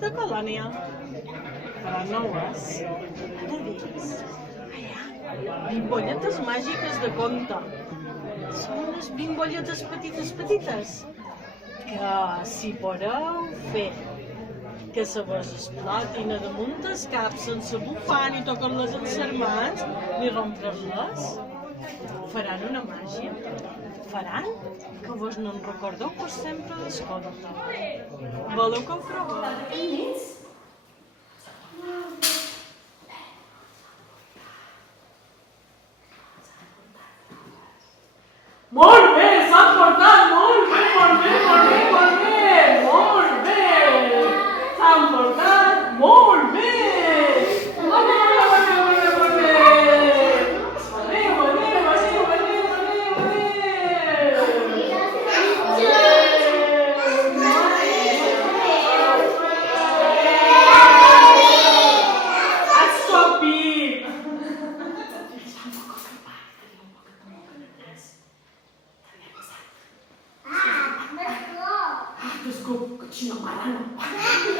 de colònia. Però no ho és. De dins, allà, bimbolletes màgiques de conte. Són unes bimbolletes petites, que si podeu fer que se vos explotin a damunt el cap sense bufar ni tocar-les en les mans ni rompre-les, faran una màgia. Faran que vos no en recordeu per sempre del conte. Voleu que ho proveu? Molt bé, s'han portat molt bé. S'han portat molt bé. Cochino marrano. Arriba.